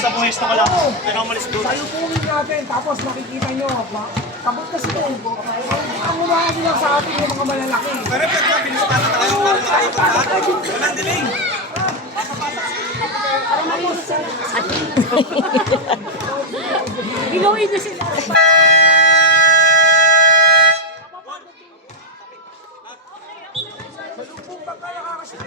Nasa pwesto ko lang. Pero umalis doon. Salupungin natin, tapos makikita nyo, kabot kasi ito. Ang umahan nila sa atin yung mga malalaki. Pero pagka binistata tayo, parang nakikita lahat. Walang diling. Gawin na sila. Salupung baka nakakasito.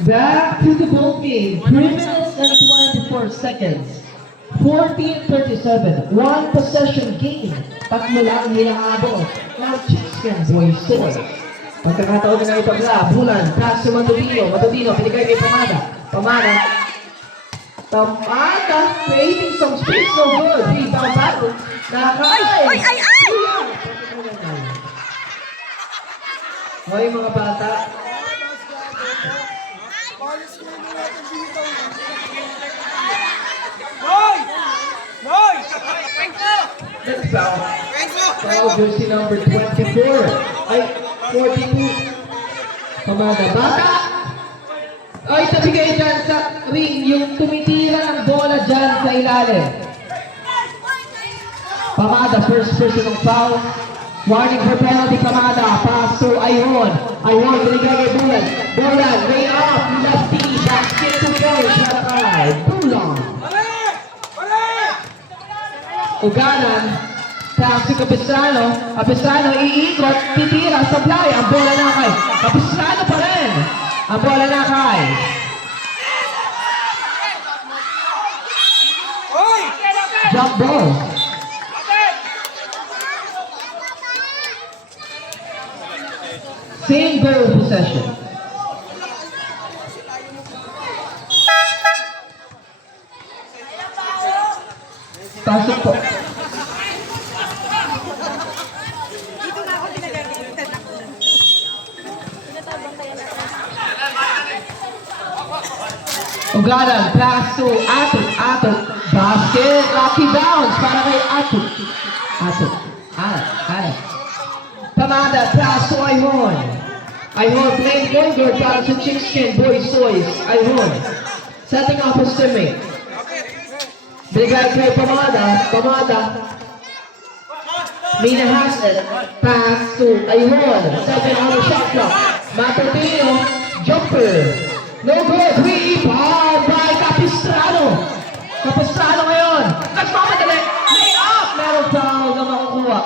Back to the ball game. 3 minutes and 24 seconds. 14-37. One possession game. Tatlo lang hinahabol ng Chicken Boy Soy. Pagkakataon na ipagla. Bulan. Pass to Matudino. Matudino. Pinigay kay Pamada. Pamada. Creating some space. So good. Rebound battle. Nakakay. Ay! Hoy mga bata. Noy! Noy! Let's foul. Foul jersey number 24. Ay, 42. Pamada. Bata! Ay, sabi kayo dyan sa ring, yung tumitira ng bola dyan sa ilalim. Pamada, first personal foul. Warning for penalty, Pamada. Pass to Ayhon. Ayhon, binigay kay Bulan. Bulan, way up. Lefty, basket to go. Salakay. Bulan. Ugalan. Pass to Capistrano. Capistrano, iikot. Titira, sablay. Ang bola na kay Capistrano pa rin. Ang bola na kay jump ball. Same goal possession. Pasok po. Ugalan, pass to Ato. Basket, lucky bounce para kay Ato. Ato. Pamada, pass to Ayhon. Ayhon playing point guard para sa Chicken Boy Soys. Ayhon. Setting up his teammate. Binigay kay Pamada. Mina has it. Pass to Ayhon. Second on the shot clock. Matutino. Jumper. No good. Rebound by Capistrano. Capistrano ngayon. Nagmamadali. Lay up. Meron foul na makukuha.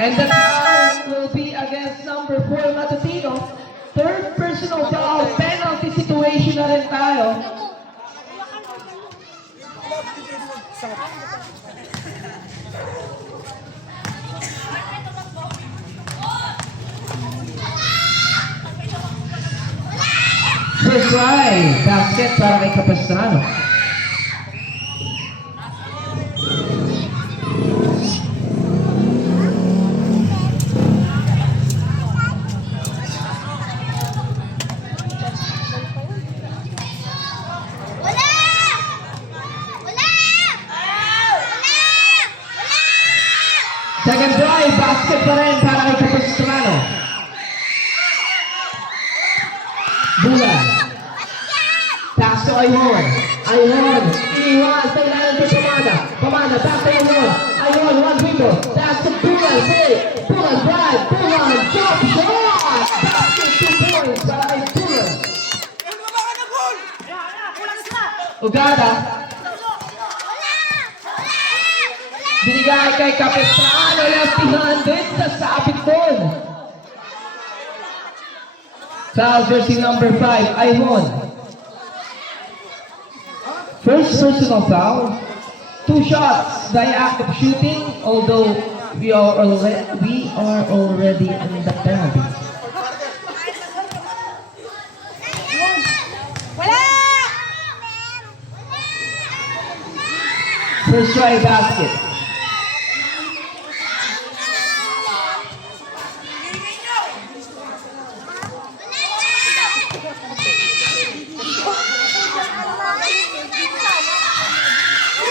And the foul will be against number 4, Matutino. Third personal foul. Penalty situation na rin tayo. First try. Basket para kay Capistrano. Second drive, basket pa rin para kay Capistrano. Bulan. Pass to Ayhon. Iniwan sa ilalim kay Pamada. Pamada, pass to Ayhon. Ayhon, one window. Pass to Bulan. Bulan drive. Bulan, jump shot. Basket, 2 points para kay Bulan. Ugada. Binigay kay Capistrano, left-handed sa sapit doon. Foul jersey number 5, Ayhon. First personal foul. 2 shots by active shooting, although we are already in the penalty. First try basket.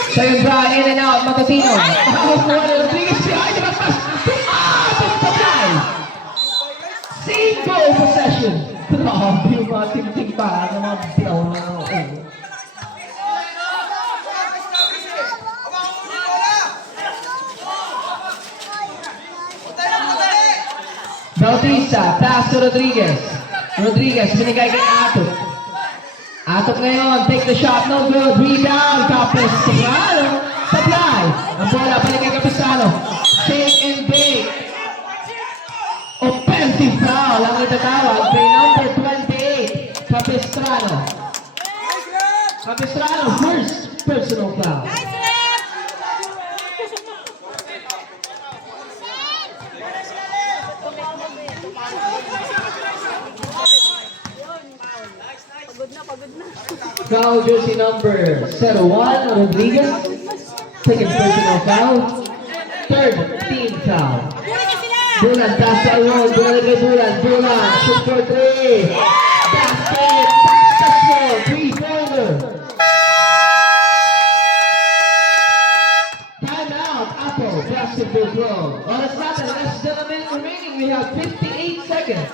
Second try, in and out, Matutino. Rodriguez behind the pass. Sabay. Same ball possession. Grabe yung mga ting-ting pa ng mga blow na Bautista, pass to Rodriguez. Rodriguez, binigay kay Atok. Atok ngayon, take the shot, no good. Rebound, Capistrano. Supply. Ang bola, balik kay Capistrano. Shake and bake. Offensive foul ang itatawag kay number 28, Capistrano. Capistrano, first personal foul. Foul jersey number 01, Rodriguez. Second personal foul. Third team foul. Bulan, pass to Alon. Bulan kay Bulan. Bulan, shoot for three. Basket, successful. Three-pointer. Timeout, Apple Basketball Club. Oras natin, less than a minute remaining. We have 58 seconds.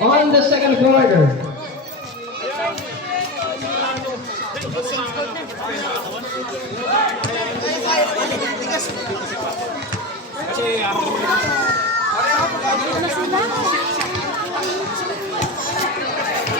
On the second quarter. Kasi